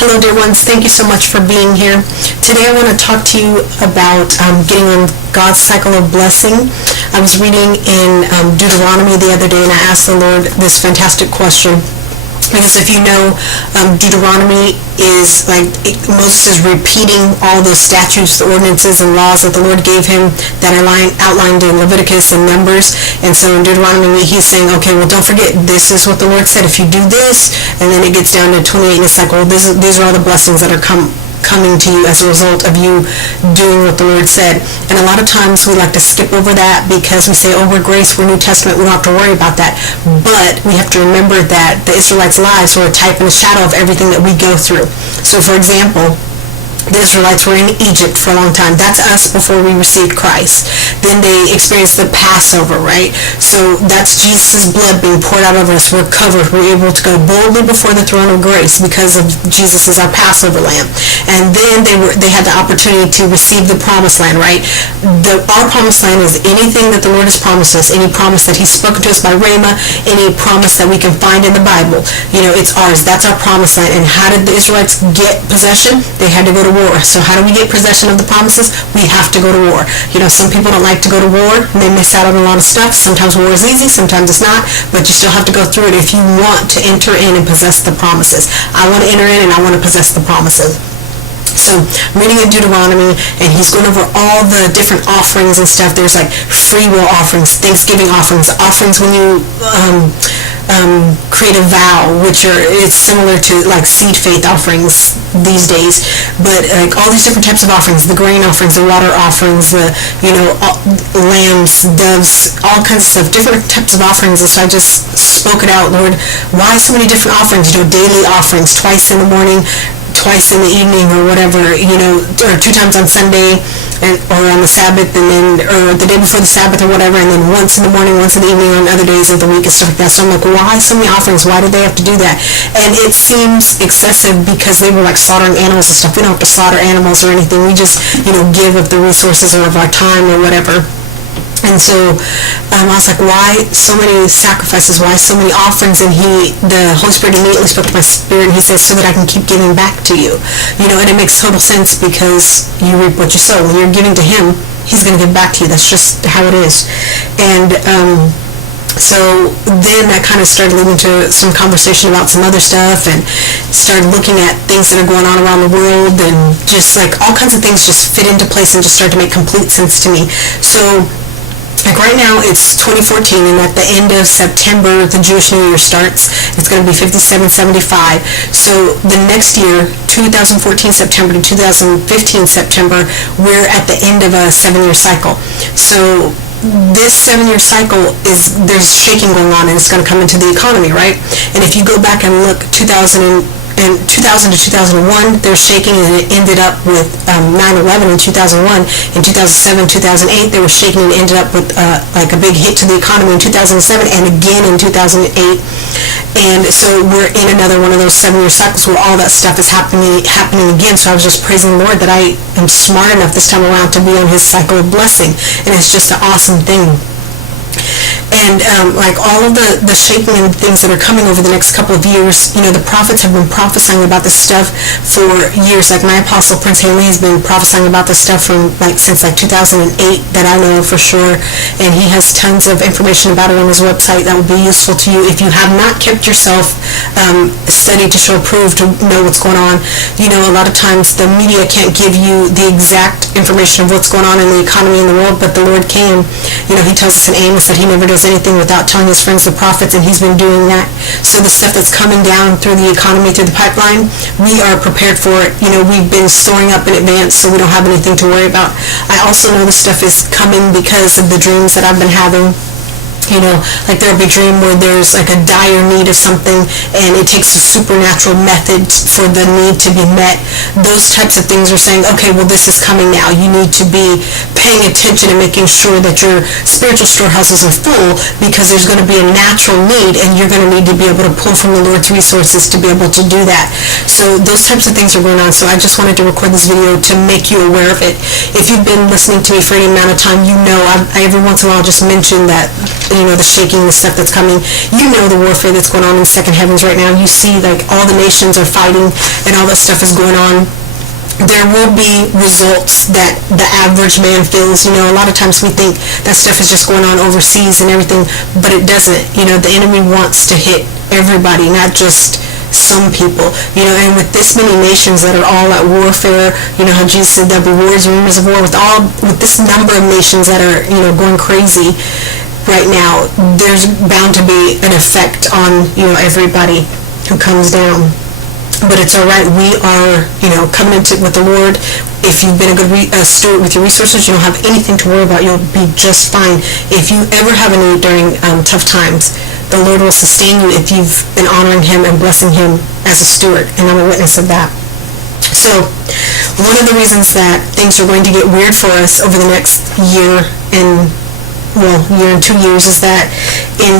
Hello, dear ones. Thank you so much for being here. Today I want to talk to you about getting on God's cycle of blessing. I was reading in Deuteronomy the other day, and I asked the Lord this fantastic question. Because if you know, Deuteronomy is like, Moses is repeating all those statutes, the ordinances, and laws that the Lord gave him that are outlined in Leviticus and Numbers. And so in Deuteronomy, he's saying, okay, well, don't forget, this is what the Lord said. If you do this, and then it gets down to 28, and it's like, well, these are all the blessings that are coming to you as a result of you doing what the Lord said. And a lot of times we like to skip over that because we say, oh, we're grace, we're New Testament, we don't have to worry about that. But we have to remember that the Israelites' lives were a type and a shadow of everything that we go through. So for example, the Israelites were in Egypt for a long time. That's us before we received Christ. Then they experienced the Passover, right? So that's Jesus' blood being poured out over us. We're covered. We're able to go boldly before the throne of grace because of Jesus as our Passover lamb. And then they had the opportunity to receive the promised land, right? Our promised land is anything that the Lord has promised us, any promise that He's spoken to us by Rhema, any promise that we can find in the Bible. You know, it's ours. That's our promised land. And how did the Israelites get possession? They had to go to war. So how do we get possession of the promises? We have to go to war. You know, some people don't like to go to war, and they miss out on a lot of stuff. Sometimes war is easy, sometimes it's not, but you still have to go through it if you want to enter in and possess the promises. I want to enter in and I want to possess the promises. So I'm reading in Deuteronomy, and he's going over all the different offerings and stuff. There's like free will offerings, Thanksgiving offerings when you create a vow, it's similar to like seed faith offerings these days, but like all these different types of offerings, the grain offerings, the water offerings, the lambs, doves, all kinds of stuff, different types of offerings. And so I just spoke it out, Lord, why so many different offerings? Daily offerings, twice in the morning, twice in the evening, or whatever, or 2 times on Sunday, or on the Sabbath, or the day before the Sabbath, or whatever, and then once in the morning, once in the evening, on other days of the week, and stuff like that. So I'm like, why so many offerings? Why did they have to do that? And it seems excessive because they were like slaughtering animals and stuff. We don't have to slaughter animals or anything. We just, give of the resources or of our time or whatever. And so I was like, why so many sacrifices? Why so many offerings? And the Holy Spirit immediately spoke to my spirit, and He says, so that I can keep giving back to you. And it makes total sense because you reap what you sow. When you're giving to Him, He's going to give back to you. That's just how it is. And so then that kind of started leading to some conversation about some other stuff, and started looking at things that are going on around the world, and just like all kinds of things just fit into place and just started to make complete sense to me. So like right now it's 2014, and at the end of September the Jewish New Year starts. It's going to be 5775. So the next year, 2014 September to 2015 September, we're at the end of a 7-year cycle. So this 7-year cycle there's shaking going on, and it's going to come into the economy, right? And if you go back and look, 2000 to 2001, they're shaking, and it ended up with 9/11 in 2001. In 2007, 2008, they were shaking and ended up with like a big hit to the economy in 2007, and again in 2008. And so we're in another one of those 7-year cycles where all that stuff is happening again. So I was just praising the Lord that I am smart enough this time around to be on His cycle of blessing, and it's just an awesome thing. And like all of the shaking and things that are coming over the next couple of years, the prophets have been prophesying about this stuff for years. Like my apostle, Prince Haley, has been prophesying about this stuff since 2008 that I know for sure. And he has tons of information about it on his website that will be useful to you if you have not kept yourself studied to show approved to know what's going on. A lot of times the media can't give you the exact information of what's going on in the economy and the world, but the Lord can. He tells us in Amos that He never does anything without telling His friends, the prophets, and He's been doing that. So the stuff that's coming down through the economy, through the pipeline, we are prepared for it. We've been storing up in advance, so we don't have anything to worry about. I also know this stuff is coming because of the dreams that I've been having. Like there'll be a dream where there's like a dire need of something, and it takes a supernatural method for the need to be met. Those types of things are saying, okay, well, this is coming now. You need to be paying attention and making sure that your spiritual storehouses are full, because there's going to be a natural need, and you're going to need to be able to pull from the Lord's resources to be able to do that. So those types of things are going on. So I just wanted to record this video to make you aware of it. If you've been listening to me for any amount of time, you know I every once in a while just mention that, the shaking, the stuff that's coming. You know the warfare that's going on in the second heavens right now. You see, like, all the nations are fighting and all that stuff is going on. There will be results that the average man feels. A lot of times we think that stuff is just going on overseas and everything, but it doesn't. The enemy wants to hit everybody, not just some people. And with this many nations that are all at warfare, how Jesus said there'll be wars and rumors of war, with this number of nations that are, going crazy right now, there's bound to be an effect on, everybody who comes down. But it's all right. We are, covenanted with the Lord. If you've been a good steward with your resources, you don't have anything to worry about. You'll be just fine. If you ever have a need during tough times, the Lord will sustain you if you've been honoring Him and blessing Him as a steward. And I'm a witness of that. So, one of the reasons that things are going to get weird for us over the next year and 2 years is that in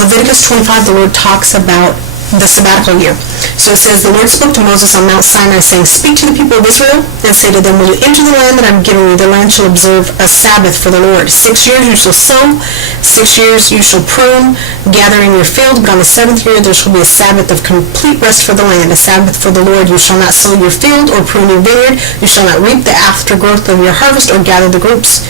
Leviticus 25, the Lord talks about the sabbatical year. So it says, the Lord spoke to Moses on Mount Sinai, saying, speak to the people of Israel and say to them, when you enter the land that I'm giving you, the land shall observe a Sabbath for the Lord. 6 years you shall sow, 6 years you shall prune, gather in your field, but on the 7th year there shall be a Sabbath of complete rest for the land, a Sabbath for the Lord. You shall not sow your field or prune your vineyard. You shall not reap the aftergrowth of your harvest or gather the grapes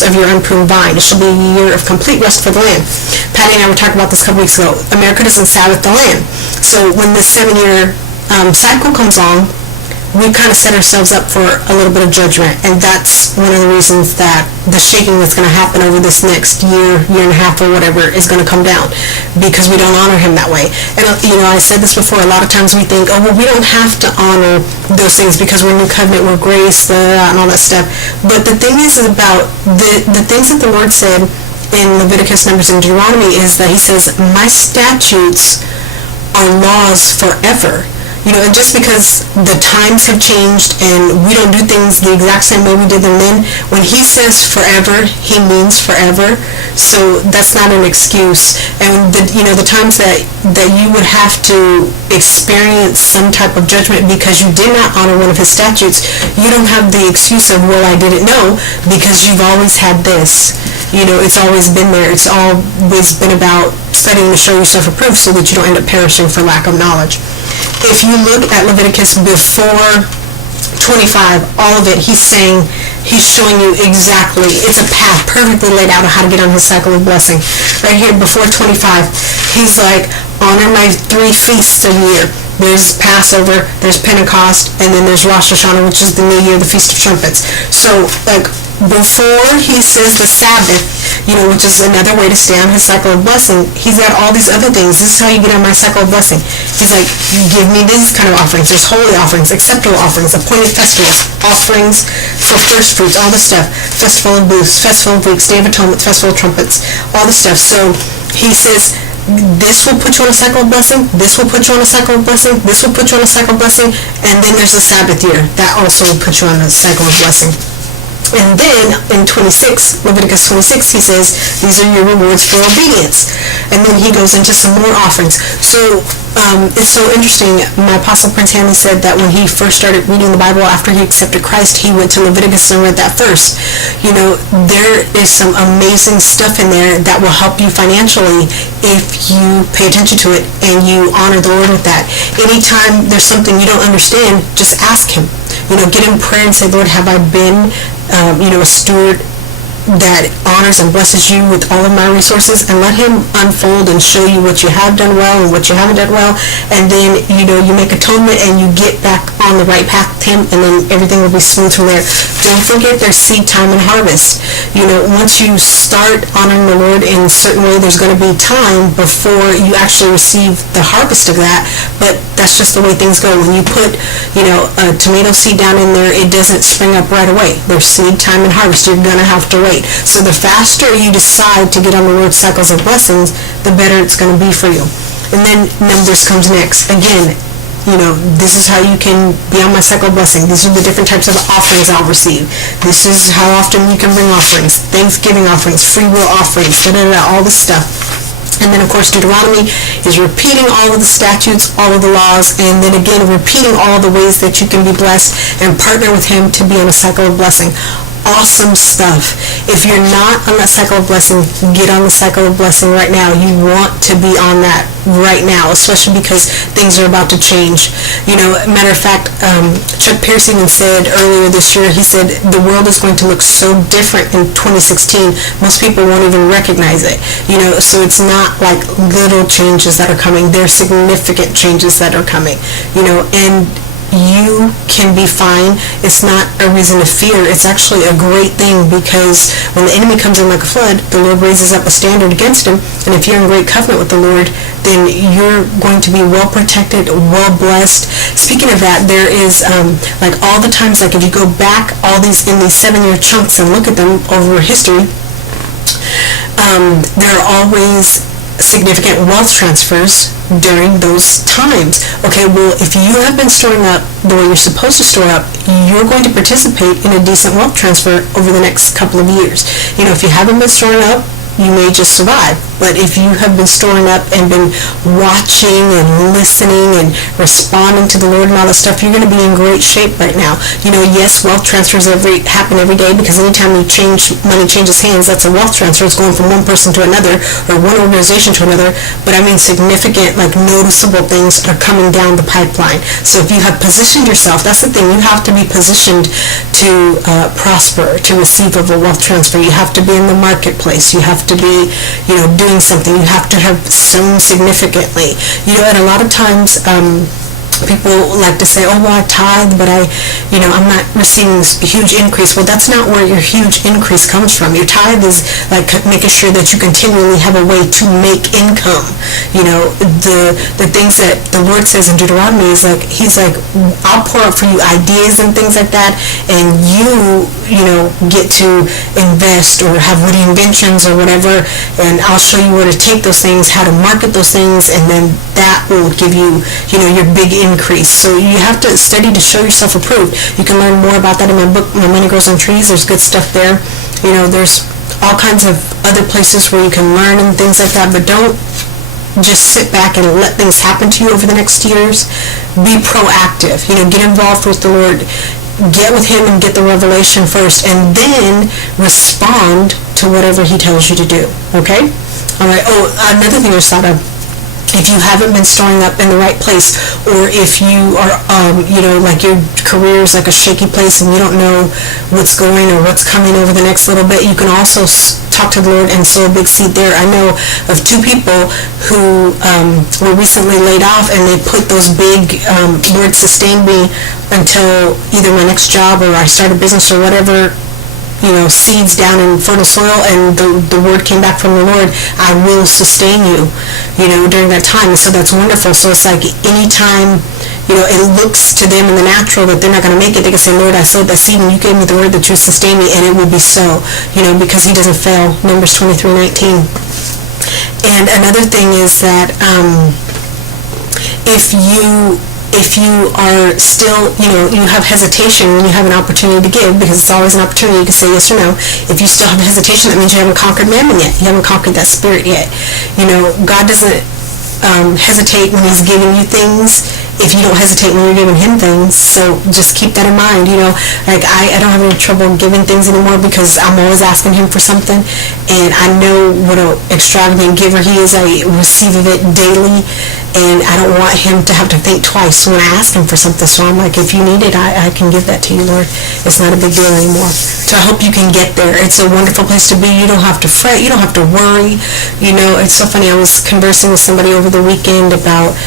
of your unpruned vine. It shall be a year of complete rest for the land. Patty and I were talking about this a couple weeks ago. America doesn't Sabbath the land. So when this 7-year cycle comes on, we kind of set ourselves up for a little bit of judgment, and that's one of the reasons that the shaking that's going to happen over this next year and a half or whatever is going to come down, because we don't honor Him that way. And I said this before, a lot of times we think, oh, well, we don't have to honor those things because we're New Covenant, we're grace, and all that stuff. But the thing is about the things that the Lord said in Leviticus, Numbers, and Deuteronomy is that He says, my statutes are laws forever. And just because the times have changed and we don't do things the exact same way we did them then, when He says forever, He means forever. So that's not an excuse. And the times that you would have to experience some type of judgment because you did not honor one of His statutes, you don't have the excuse of, well, I didn't know, because you've always had this. It's always been there. It's always been about studying to show yourself approved so that you don't end up perishing for lack of knowledge. If you look at Leviticus before 25, all of it, He's showing you exactly, it's a path perfectly laid out of how to get on His cycle of blessing. Right here before 25, He's like, honor my 3 feasts a year. There's Passover, there's Pentecost, and then there's Rosh Hashanah, which is the New Year, the Feast of Trumpets. So, before He says the Sabbath, which is another way to stay on His cycle of blessing, He's got all these other things. This is how you get on my cycle of blessing. He's like, give me these kind of offerings. There's holy offerings, acceptable offerings, appointed festivals, offerings for first fruits, all the stuff. Festival of Booths, Festival of Weeks, Day of Atonement, Festival of Trumpets, all the stuff. So He says, this will put you on a cycle of blessing, this will put you on a cycle of blessing, this will put you on a cycle of blessing, and then there's the Sabbath year. That also will put you on a cycle of blessing. And then in Leviticus 26, He says, these are your rewards for obedience. And then He goes into some more offerings. So it's so interesting. My Apostle Prince Hanley said that when he first started reading the Bible after he accepted Christ, he went to Leviticus and read that first. There is some amazing stuff in there that will help you financially if you pay attention to it and you honor the Lord with that. Anytime there's something you don't understand, just ask Him. Get in prayer and say, Lord, have I been a steward that honors and blesses you with all of my resources, and let Him unfold and show you what you have done well and what you haven't done well, and then you make atonement and you get back on the right path with Him, and then everything will be smooth from there. Don't forget there's seed time and harvest. Once you start honoring the Lord in a certain way, there's going to be time before you actually receive the harvest of that, but that's just the way things go. When you put a tomato seed down in there, it doesn't spring up right away. There's seed time and harvest. You're going to have to wait. So the faster you decide to get on the Lord's cycles of blessings, the better it's going to be for you. And then Numbers comes next. Again, this is how you can be on my cycle of blessing. These are the different types of offerings I'll receive. This is how often you can bring offerings, Thanksgiving offerings, free will offerings, all this stuff. And then, of course, Deuteronomy is repeating all of the statutes, all of the laws, and then again repeating all the ways that you can be blessed and partner with him to be on a cycle of blessing. Awesome stuff. If you're not on that cycle of blessing, get on the cycle of blessing right now. You want to be on that right now, especially because things are about to change. Matter of fact, Chuck Pierce even said earlier this year, he said the world is going to look so different in 2016, most people won't even recognize it. So it's not like little changes that are coming. They're significant changes that are coming, and you can be fine. It's not a reason to fear. It's actually a great thing, because when the enemy comes in like a flood, the Lord raises up a standard against him, and if you're in great covenant with the Lord, then you're going to be well protected, well blessed. Speaking of that, there is like all the times, like if you go back all these in these 7-year chunks and look at them over history, there are always significant wealth transfers during those times. Okay, well, if you have been storing up the way you're supposed to store up, you're going to participate in a decent wealth transfer over the next couple of years. If you haven't been storing up, you may just survive. But if you have been storing up and been watching and listening and responding to the Lord and all that stuff, you're going to be in great shape right now. Yes, wealth transfers happen every day, because anytime money changes hands, that's a wealth transfer. It's going from one person to another, or one organization to another. But I mean significant, like noticeable things are coming down the pipeline. So if you have positioned yourself, that's the thing, you have to be positioned to prosper, to receive of a wealth transfer. You have to be in the marketplace. You have to be, doing something. You have to have sown significantly. And a lot of times, people like to say, oh, well, I tithe, but I'm not receiving this huge increase. Well, that's not where your huge increase comes from. Your tithe is like making sure that you continually have a way to make income. The things that the Lord says in Deuteronomy is like, he's like, I'll pour out for you ideas and things like that, and you get to invest or have witty inventions or whatever, and I'll show you where to take those things, how to market those things, and then that will give you, your big increase. So you have to study to show yourself approved. You can learn more about that in my book, My Money Grows on Trees. There's good stuff there. There's all kinds of other places where you can learn and things like that, but don't just sit back and let things happen to you over the next years. Be proactive. Get involved with the Lord. Get with him and get the revelation first, and then respond to whatever he tells you to do. Okay? All right. Oh, another thing I just thought of. If you haven't been storing up in the right place, or if you are, like your career is like a shaky place and you don't know what's going or what's coming over the next little bit, you can also talk to the Lord and sow a big seed there. I know of 2 people who were recently laid off, and they put those big, Lord sustain me until either my next job or I start a business or whatever, seeds down in fertile soil, and the word came back from the Lord, I will sustain you, during that time. And so that's wonderful. So it's like anytime, it looks to them in the natural that they're not going to make it, they can say, Lord, I sowed that seed and you gave me the word that you sustain me, and it will be so, because he doesn't fail. Numbers 23:19. And another thing is that if you are still, you have hesitation when you have an opportunity to give, because it's always an opportunity, you can say yes or no. If you still have hesitation, that means you haven't conquered mammon yet. You haven't conquered that spirit yet. God doesn't hesitate when he's giving you things if you don't hesitate when you're giving him things. So just keep that in mind. Like I don't have any trouble giving things anymore, because I'm always asking him for something, and I know what an extravagant giver he is. I receive of it daily, and I don't want him to have to think twice when I ask him for something. So I'm like, if you need it, I can give that to you, Lord. It's not a big deal anymore. So I hope you can get there. It's a wonderful place to be. You don't have to fret. You don't have to worry. It's so funny. I was conversing with somebody over the weekend about,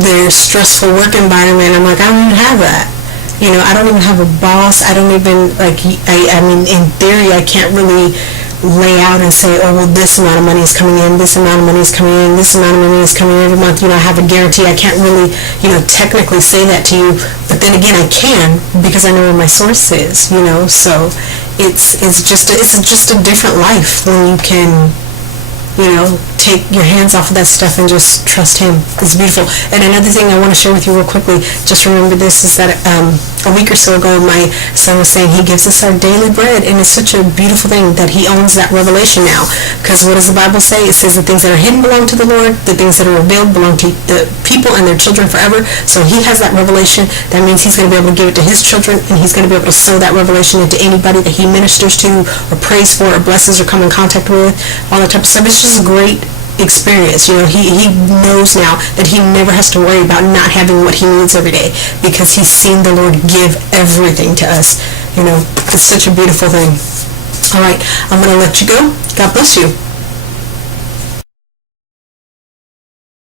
their stressful work environment. I'm like, I don't even have that. I don't even have a boss. I don't even, I mean, in theory, I can't really lay out and say, oh, well, this amount of money is coming in, this amount of money is coming in, this amount of money is coming in every month. I have a guarantee. I can't really, technically say that to you. But then again, I can, because I know where my source is, So it's just a different life when you can, take your hands off of that stuff and just trust Him. It's beautiful. And another thing I want to share with you real quickly, just remember this, is that a week or so ago, my son was saying he gives us our daily bread, and it's such a beautiful thing that he owns that revelation now. Because what does the Bible say? It says the things that are hidden belong to the Lord, the things that are revealed belong to the people and their children forever. So he has that revelation. That means he's going to be able to give it to his children, and he's going to be able to sow that revelation into anybody that he ministers to or prays for or blesses or come in contact with, all that type of stuff. It's just a great experience. He knows now that he never has to worry about not having what he needs every day, because he's seen the Lord give everything to us. It's such a beautiful thing. All right, I'm going to let you go. God bless you.